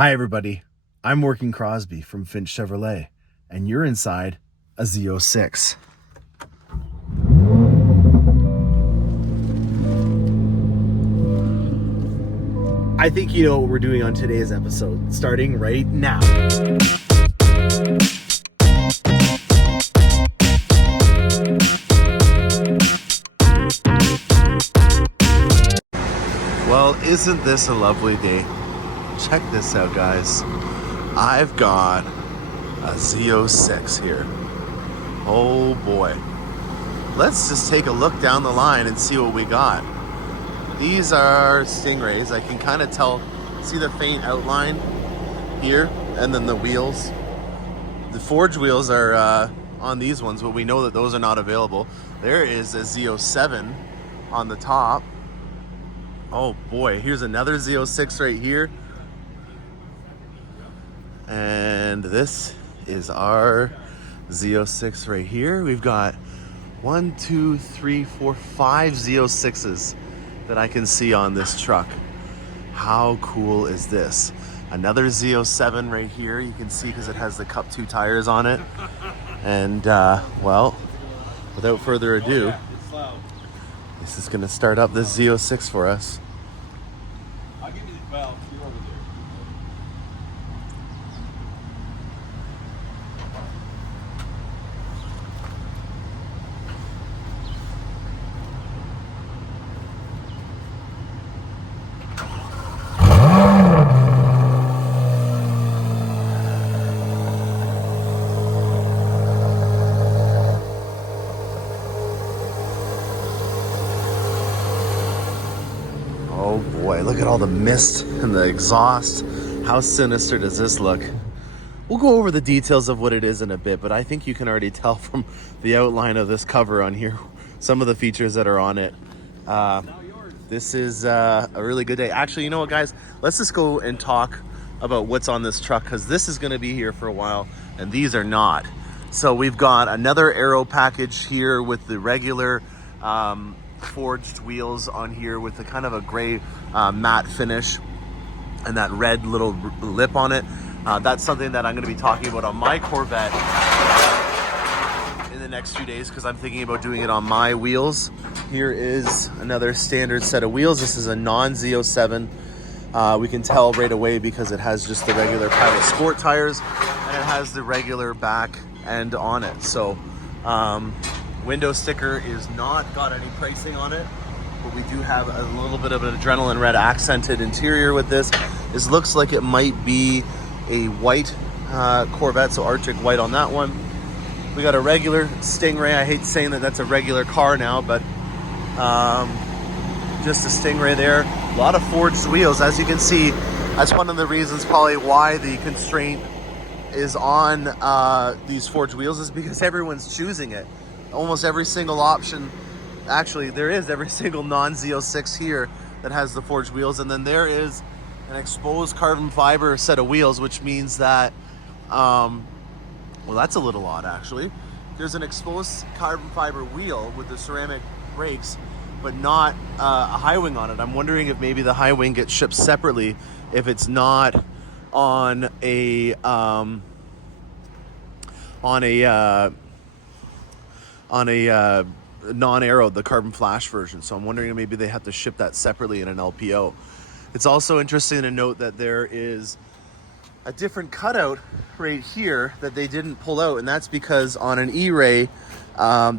Hi everybody, I'm working Crosbie from Finch Chevrolet, and you're inside a Z06. I think you know what we're doing on today's episode, starting right now. Well, isn't this a lovely day? Check this out, guys. I've got a Z06 here. Oh boy. Let's just take a look down the line and see what we got. These are Stingrays. I can kind of see the faint outline here, and then the wheels. The forged wheels are on these ones, but we know that those are not available. There is a Z07 on the top. Oh boy, here's another Z06 right here. And this is our Z06 right here. We've got 5 Z06s that I can see on this truck. How cool is this? Another Z07 right here. You can see because it has the Cup 2 tires on it. And well, without further ado, this is going to start up this Z06 for us. I'll give you the valve. You're over there. Oh boy, look at all the mist and the exhaust. How sinister does this look? We'll go over the details of what it is in a bit, but I think you can already tell from the outline of this cover on here, some of the features that are on it. This is a really good day. Actually, you know what, guys? Let's just go and talk about what's on this truck, because this is going to be here for a while, and these are not. So we've got another aero package here with the regular forged wheels on here with a kind of a gray matte finish and that red little lip on it. That's something that I'm going to be talking about on my Corvette in the next few days, because I'm thinking about doing it on my wheels. Here is another standard set of wheels. This is a non-Z07. We can tell right away because it has just the regular Pilot Sport tires and it has the regular back end on it. So window sticker is not got any pricing on it, but we do have a little bit of an adrenaline red accented interior with this. This looks like it might be a white Corvette, so Arctic white on that one. We got a regular Stingray. I hate saying that that's a regular car now, but just a Stingray there. A lot of forged wheels, as you can see. That's one of the reasons probably why the constraint is on these forged wheels, is because everyone's choosing it. Almost every single option, actually there is every single non-Z06 here that has the forged wheels, and then there is an exposed carbon fiber set of wheels, which means that well, that's a little odd actually. There's an exposed carbon fiber wheel with the ceramic brakes, but not a high wing on it. I'm wondering if maybe the high wing gets shipped separately if it's not on a non-aero, the carbon flash version. So I'm wondering if maybe they have to ship that separately in an LPO. It's also interesting to note that there is a different cutout right here that they didn't pull out, and that's because on an E-Ray,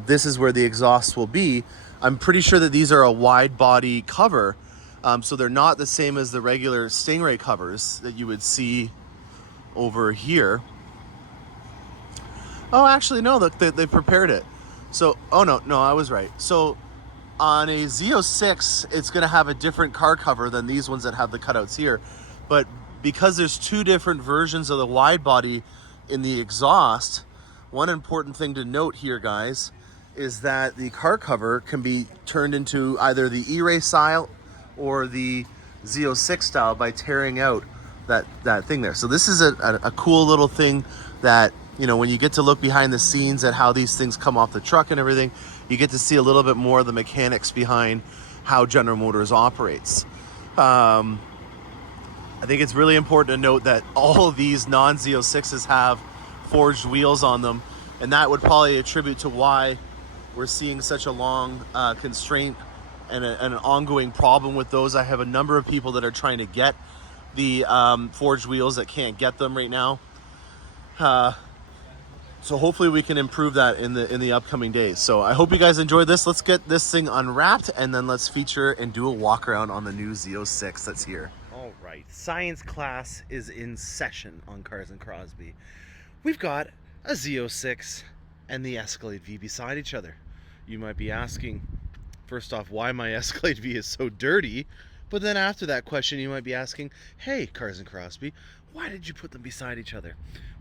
this is where the exhaust will be. I'm pretty sure that these are a wide body cover, so they're not the same as the regular Stingray covers that you would see over here. Oh, actually, no, look, they prepared it. So, oh no, I was right. So on a Z06, it's going to have a different car cover than these ones that have the cutouts here. But because there's two different versions of the wide body in the exhaust, one important thing to note here, guys, is that the car cover can be turned into either the E-Ray style or the Z06 style by tearing out that thing there. So this is a cool little thing that, you know, when you get to look behind the scenes at how these things come off the truck and everything, you get to see a little bit more of the mechanics behind how General Motors operates. I think it's really important to note that all of these non-Z06s have forged wheels on them, and that would probably attribute to why we're seeing such a long constraint and an ongoing problem with those. I have a number of people that are trying to get the forged wheels that can't get them right now. So hopefully we can improve that in the upcoming days. So I hope you guys enjoyed this. Let's get this thing unwrapped and then let's feature and do a walk around on the new Z06 that's here. All right, science class is in session on Cars and Crosby. We've got a Z06 and the Escalade V beside each other. You might be asking, first off, why my Escalade V is so dirty. But then after that question, you might be asking, hey, Cars and Crosby, why did you put them beside each other?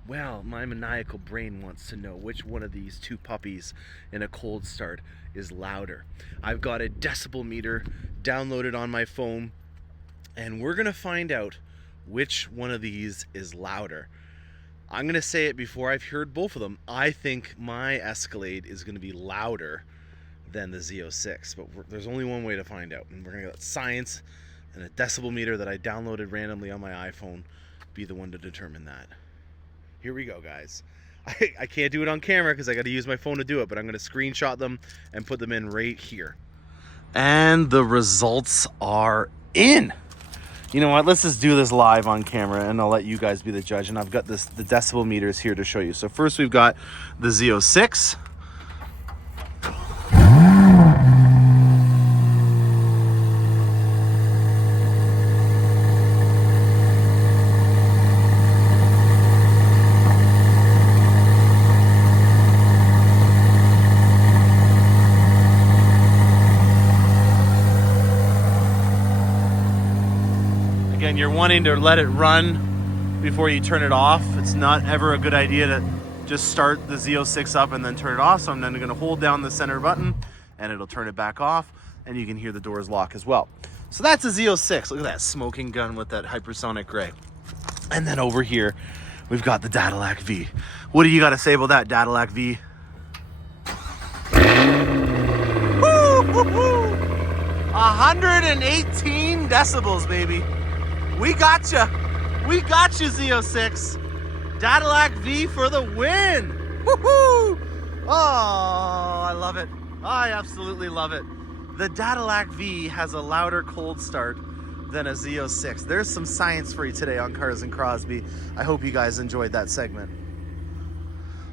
Well, my maniacal brain wants to know which one of these two puppies in a cold start is louder. I've got a decibel meter downloaded on my phone, and we're gonna find out which one of these is louder. I'm gonna say it before I've heard both of them. I think my Escalade is gonna be louder than the Z06, but there's only one way to find out, and we're gonna let science and a decibel meter that I downloaded randomly on my iPhone be the one to determine that. Here we go, guys. I can't do it on camera because I got to use my phone to do it, but I'm going to screenshot them and put them in right here. And the results are in. You know what? Let's just do this live on camera, and I'll let you guys be the judge. And I've got the decibel meters here to show you. So first we've got the Z06. Again, you're wanting to let it run before you turn it off. It's not ever a good idea to just start the Z06 up and then turn it off. So I'm then going to hold down the center button and it'll turn it back off, and you can hear the doors lock as well. So that's a Z06. Look at that smoking gun with that hypersonic gray. And then over here, we've got the Cadillac V. What do you got to say about that Cadillac V? Woo, woo, woo. 118 decibels, baby. We got you. We got you, Z06. Cadillac V for the win. Woohoo! Oh, I love it. I absolutely love it. The Cadillac V has a louder cold start than a Z06. There's some science for you today on Cars and Crosby. I hope you guys enjoyed that segment.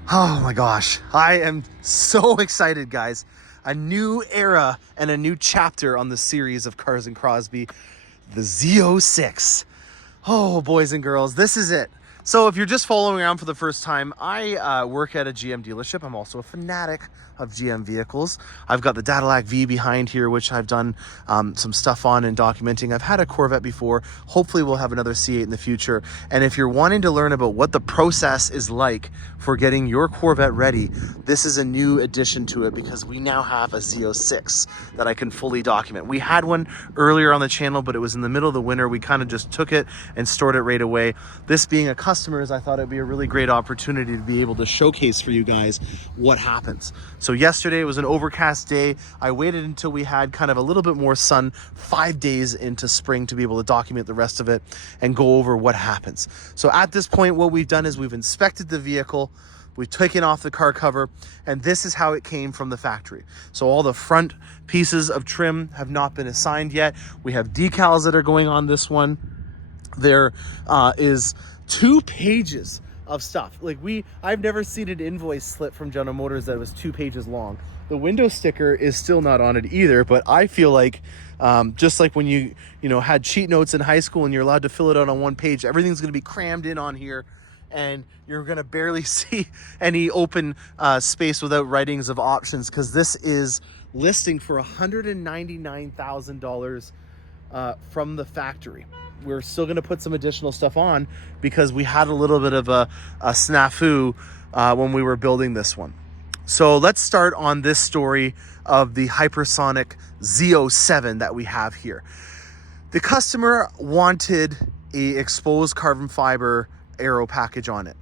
Oh my gosh. I am so excited, guys. A new era and a new chapter on the series of Cars and Crosby. The Z06. Oh, boys and girls, this is it. So if you're just following around for the first time, I work at a GM dealership. I'm also a fanatic of GM vehicles. I've got the Cadillac V behind here, which I've done some stuff on and documenting. I've had a Corvette before. Hopefully we'll have another C8 in the future. And if you're wanting to learn about what the process is like for getting your Corvette ready, this is a new addition to it because we now have a Z06 that I can fully document. We had one earlier on the channel, but it was in the middle of the winter. We kind of just took it and stored it right away. This being a customers, I thought it'd be a really great opportunity to be able to showcase for you guys what happens. So yesterday was an overcast day. I waited until we had kind of a little bit more sun, 5 days into spring, to be able to document the rest of it and go over what happens. So at this point, what we've done is we've inspected the vehicle, we've taken off the car cover, and this is how it came from the factory. So all the front pieces of trim have not been assigned yet. We have decals that are going on this one. There is 2 pages of stuff. Like I've never seen an invoice slip from General Motors that was 2 pages long. The window sticker is still not on it either, but I feel like just like when you had cheat notes in high school and you're allowed to fill it out on 1 page, everything's going to be crammed in on here, and you're going to barely see any open space without writings of options, because this is listing for $199,000 from the factory. We're still going to put some additional stuff on because we had a little bit of a snafu when we were building this one. So let's start on this story of the hypersonic Z07 that we have here. The customer wanted a exposed carbon fiber aero package on it.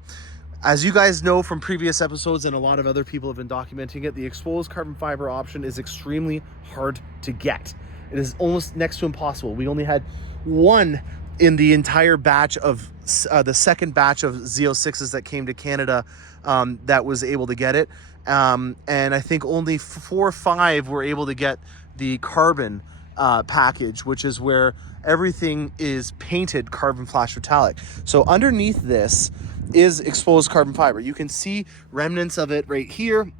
As you guys know from previous episodes, and a lot of other people have been documenting it, the exposed carbon fiber option is extremely hard to get. It is almost next to impossible. We only had one in the entire batch of the second batch of Z06s that came to Canada that was able to get it. And I think only 4 or 5 were able to get the carbon package, which is where everything is painted carbon flash metallic. So underneath this is exposed carbon fiber. You can see remnants of it right here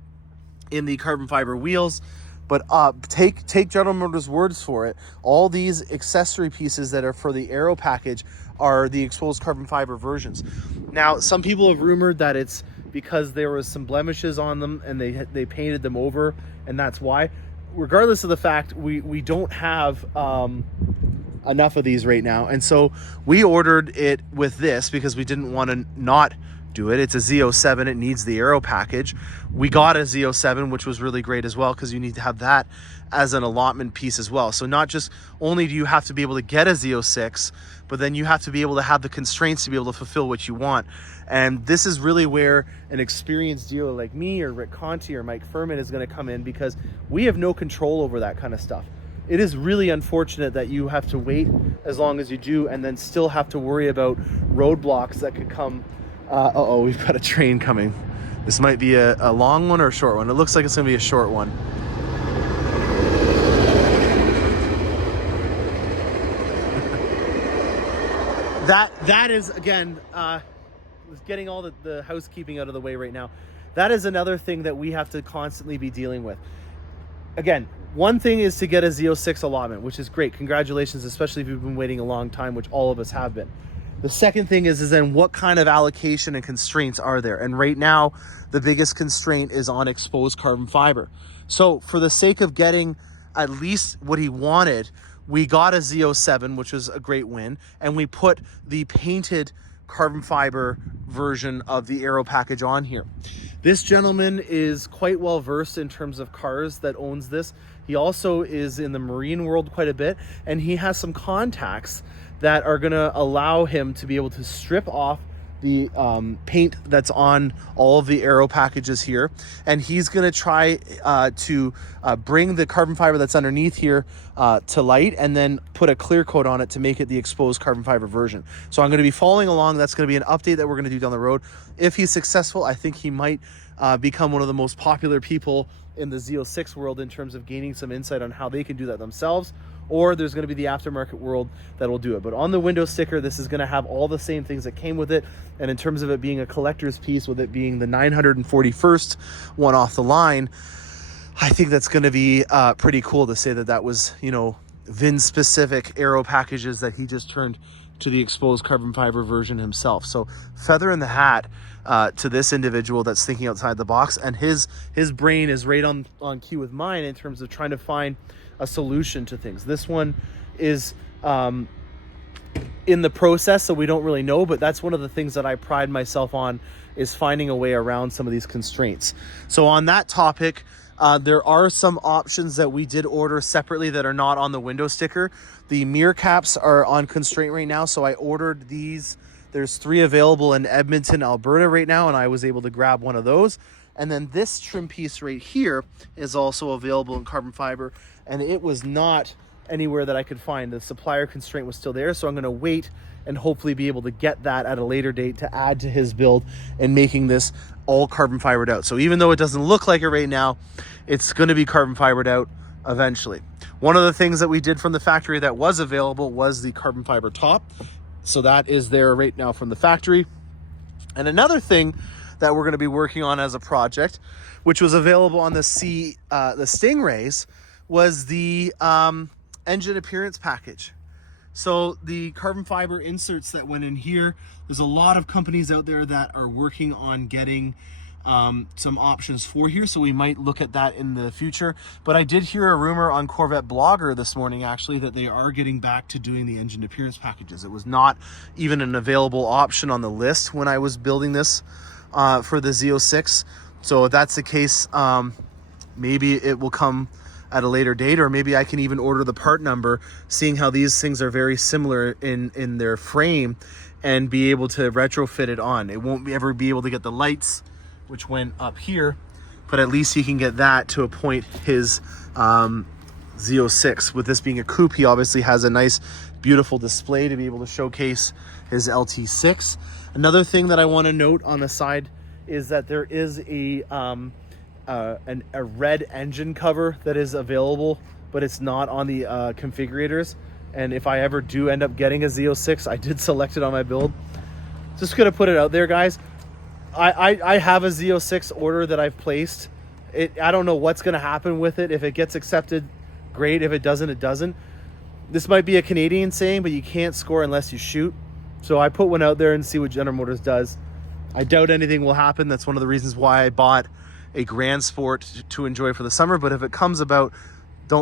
in the carbon fiber wheels. But take General Motors' words for it. All these accessory pieces that are for the aero package are the exposed carbon fiber versions. Now, some people have rumored that it's because there was some blemishes on them and they painted them over, and that's why. Regardless of the fact, we don't have enough of these right now, and so we ordered it with this because we didn't want to not do it. It's a Z07. It needs the aero package. We got a Z07, which was really great as well, because you need to have that as an allotment piece as well. So not just only do you have to be able to get a Z06, but then you have to be able to have the constraints to be able to fulfill what you want. And this is really where an experienced dealer like me or Rick Conti or Mike Furman is going to come in, because we have no control over that kind of stuff. It is really unfortunate that you have to wait as long as you do and then still have to worry about roadblocks that could come. Uh-oh, we've got a train coming. This might be a long one or a short one. It looks like it's going to be a short one. That is, again, getting all the housekeeping out of the way right now. That is another thing that we have to constantly be dealing with. Again, one thing is to get a Z06 allotment, which is great. Congratulations, especially if you've been waiting a long time, which all of us have been. The second thing is then what kind of allocation and constraints are there? And right now, the biggest constraint is on exposed carbon fiber. So for the sake of getting at least what he wanted, we got a Z07, which was a great win, and we put the painted carbon fiber version of the aero package on here. This gentleman is quite well versed in terms of cars that owns this. He also is in the marine world quite a bit, and he has some contacts that are going to allow him to be able to strip off the paint that's on all of the aero packages here, and he's going to try to bring the carbon fiber that's underneath here to light, and then put a clear coat on it to make it the exposed carbon fiber version. So I'm going to be following along. That's going to be an update that we're going to do down the road. If he's successful, I think he might become one of the most popular people in the Z06 world in terms of gaining some insight on how they can do that themselves, or there's going to be the aftermarket world that will do it. But on the window sticker, this is going to have all the same things that came with it. And in terms of it being a collector's piece, with it being the 941st one off the line, I think that's going to be pretty cool to say that that was, you know, VIN-specific aero packages that he just turned to the exposed carbon fiber version himself. So feather in the hat to this individual that's thinking outside the box, and his brain is right on cue with mine in terms of trying to find a solution to things. This one is in the process, so we don't really know, but that's one of the things that I pride myself on, is finding a way around some of these constraints. So on that topic, there are some options that we did order separately that are not on the window sticker. The mirror caps are on constraint right now, so I ordered these. There's 3 available in Edmonton, Alberta right now, and I was able to grab one of those. And then this trim piece right here is also available in carbon fiber, and it was not anywhere that I could find. The supplier constraint was still there, so I'm going to wait and hopefully be able to get that at a later date to add to his build and making this all carbon fibered out. So even though it doesn't look like it right now, it's going to be carbon fibered out eventually. One of the things that we did from the factory that was available was the carbon fiber top. So that is there right now from the factory. And another thing that we're going to be working on as a project, which was available on the Stingrays, was the engine appearance package. So the carbon fiber inserts that went in here, there's a lot of companies out there that are working on getting some options for here, so we might look at that in the future. But I did hear a rumor on Corvette Blogger this morning, actually, that they are getting back to doing the engine appearance packages. It was not even an available option on the list when I was building this for the Z06. So if that's the case, maybe it will come at a later date, or maybe I can even order the part number, seeing how these things are very similar in their frame, and be able to retrofit it on. It won't ever be able to get the lights, which went up here, but at least he can get that to a point his Z06. With this being a coupe, he obviously has a nice beautiful display to be able to showcase his LT6. Another thing that I want to note on the side is that there is a red engine cover that is available, but it's not on the configurators. And if I ever do end up getting a Z06, I did select it on my build. Just gonna put it out there, guys. I have a Z06 order that I've placed. I don't know what's gonna happen with it. If it gets accepted, great. If it doesn't, it doesn't. This might be a Canadian saying, but you can't score unless you shoot. So I put one out there and see what General Motors does. I doubt anything will happen. That's one of the reasons why I bought a Grand Sport to enjoy for the summer. But if it comes about,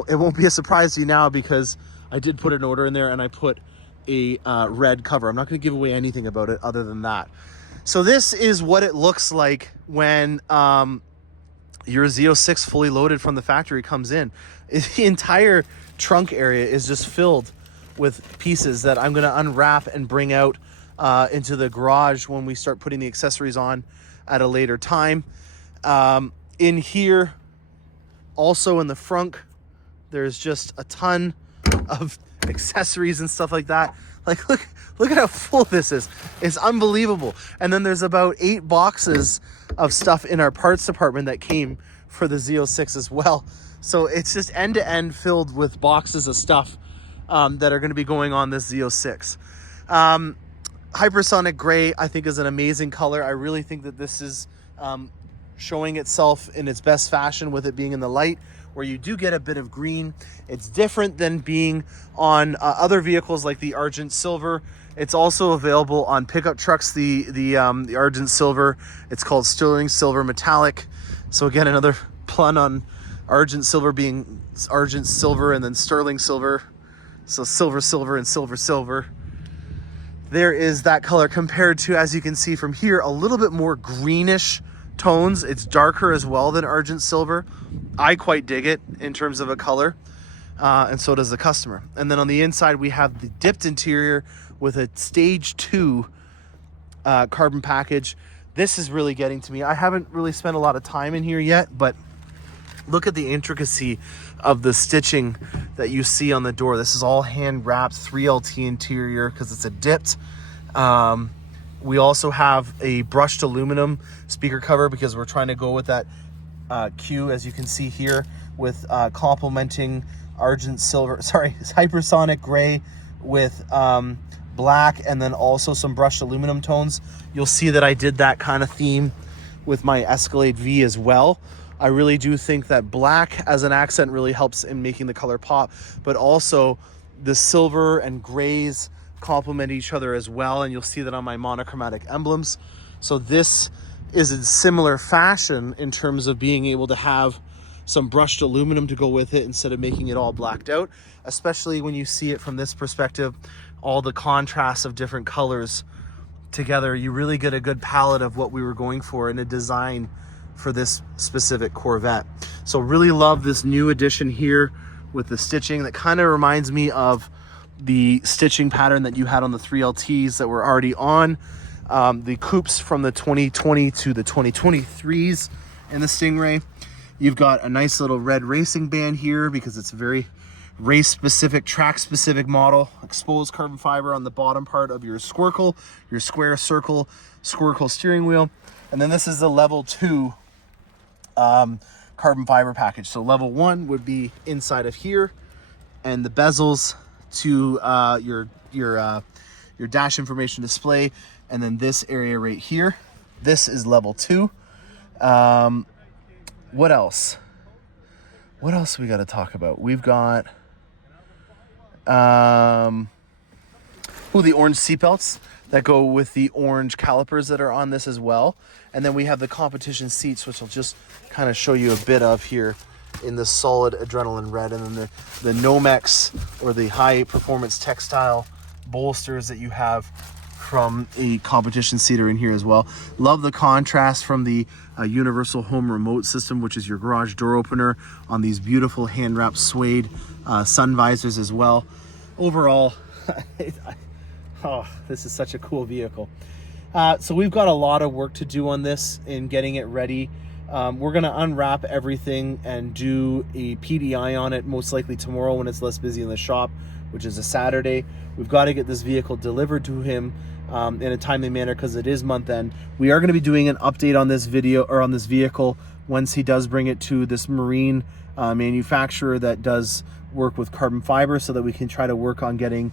it won't be a surprise to you now, because I did put an order in there and I put a red cover. I'm not going to give away anything about it other than that. So this is what it looks like when your Z06 fully loaded from the factory comes in. The entire trunk area is just filled with pieces that I'm going to unwrap and bring out into the garage when we start putting the accessories on at a later time. In here, also in the front, there's just a ton of accessories and stuff like that. Like, look at how full this is. It's unbelievable. And then there's about 8 boxes of stuff in our parts department that came for the Z06 as well. So it's just end to end filled with boxes of stuff that are going to be going on this Z06. Hypersonic Gray, I think, is an amazing color. I really think that this is showing itself in its best fashion with it being in the light, where you do get a bit of green. It's different than being on other vehicles like the Argent Silver. It's also available on pickup trucks, the Argent Silver. It's called Sterling Silver Metallic. So again, another pun on Argent Silver being Argent Silver and then Sterling Silver. So silver, silver, and silver, silver. There is that color compared to, as you can see from here, a little bit more greenish tones. It's darker as well than Argent Silver. I quite dig it in terms of a color, and so does the customer. And then on the inside, we have the dipped interior with a stage 2 carbon package. This is really getting to me. I haven't really spent a lot of time in here yet, but look at the intricacy of the stitching that you see on the door. This is all hand wrapped 3LT interior because it's a dipped. We also have a brushed aluminum speaker cover because we're trying to go with that Q, as you can see here, with complementing Argent Silver, Hypersonic Gray with black, and then also some brushed aluminum tones. You'll see that I did that kind of theme with my Escalade V as well. I really do think that black as an accent really helps in making the color pop, but also the silver and grays complement each other as well, and you'll see that on my monochromatic emblems. So this is in similar fashion in terms of being able to have some brushed aluminum to go with it instead of making it all blacked out, especially when you see it from this perspective, all the contrasts of different colors together. You really get a good palette of what we were going for in a design for this specific Corvette. So really love this new addition here with the stitching that kind of reminds me of the stitching pattern that you had on the 3LTs that were already on the coupes from the 2020 to the 2023s in the Stingray. You've got a nice little red racing band here because it's a very race specific, track specific model. Exposed carbon fiber on the bottom part of your Squircle, your square circle Squircle steering wheel. And then this is the level 2 carbon fiber package. So level 1 would be inside of here, and the bezels to your dash information display, and then this area right here. This is level 2. What else? What else we got to talk about? We've got the orange seatbelts that go with the orange calipers that are on this as well. And then we have the competition seats, which I'll just kind of show you a bit of here in the solid adrenaline red. And then the Nomex, or the high performance textile bolsters that you have from a competition seater in here as well. Love the contrast from the universal home remote system, which is your garage door opener, on these beautiful hand wrapped suede sun visors as well. Overall, oh, this is such a cool vehicle. So we've got a lot of work to do on this in getting it ready. We're going to unwrap everything and do a PDI on it most likely tomorrow when it's less busy in the shop. which is a Saturday. We've got to get this vehicle delivered to him in a timely manner because it is month end. We are going to be doing an update on this video or on this vehicle once he does bring it to this marine manufacturer that does work with carbon fiber, so that we can try to work on getting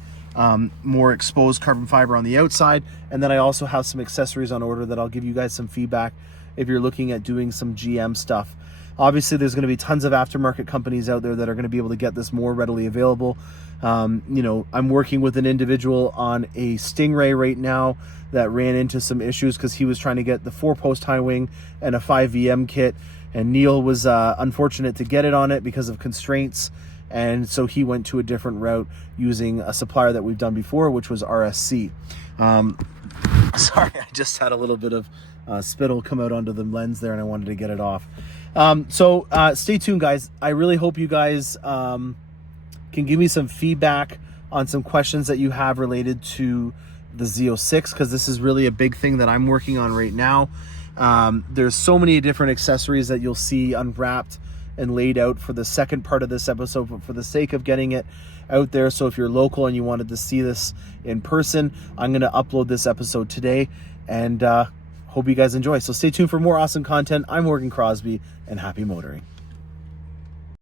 more exposed carbon fiber on the outside. And then I also have some accessories on order that I'll give you guys some feedback if you're looking at doing some GM stuff. Obviously, there's going to be tons of aftermarket companies out there that are going to be able to get this more readily available. You know, I'm working with an individual on a Stingray right now that ran into some issues because he was trying to get the 4-post high wing and a 5VM kit, and Neil was unfortunate to get it on it because of constraints, and so he went to a different route using a supplier that we've done before, which was RSC. Sorry, I just had a little bit of spittle come out onto the lens there, and I wanted to get it off. So stay tuned, guys. I really hope you guys can give me some feedback on some questions that you have related to the Z06, because this is really a big thing that I'm working on right now. There's so many different accessories that you'll see unwrapped and laid out for the second part of this episode, but for the sake of getting it out there, so if you're local and you wanted to see this in person, I'm going to upload this episode today, and hope you guys enjoy. So stay tuned for more awesome content. I'm Morgan Crosbie, and happy motoring.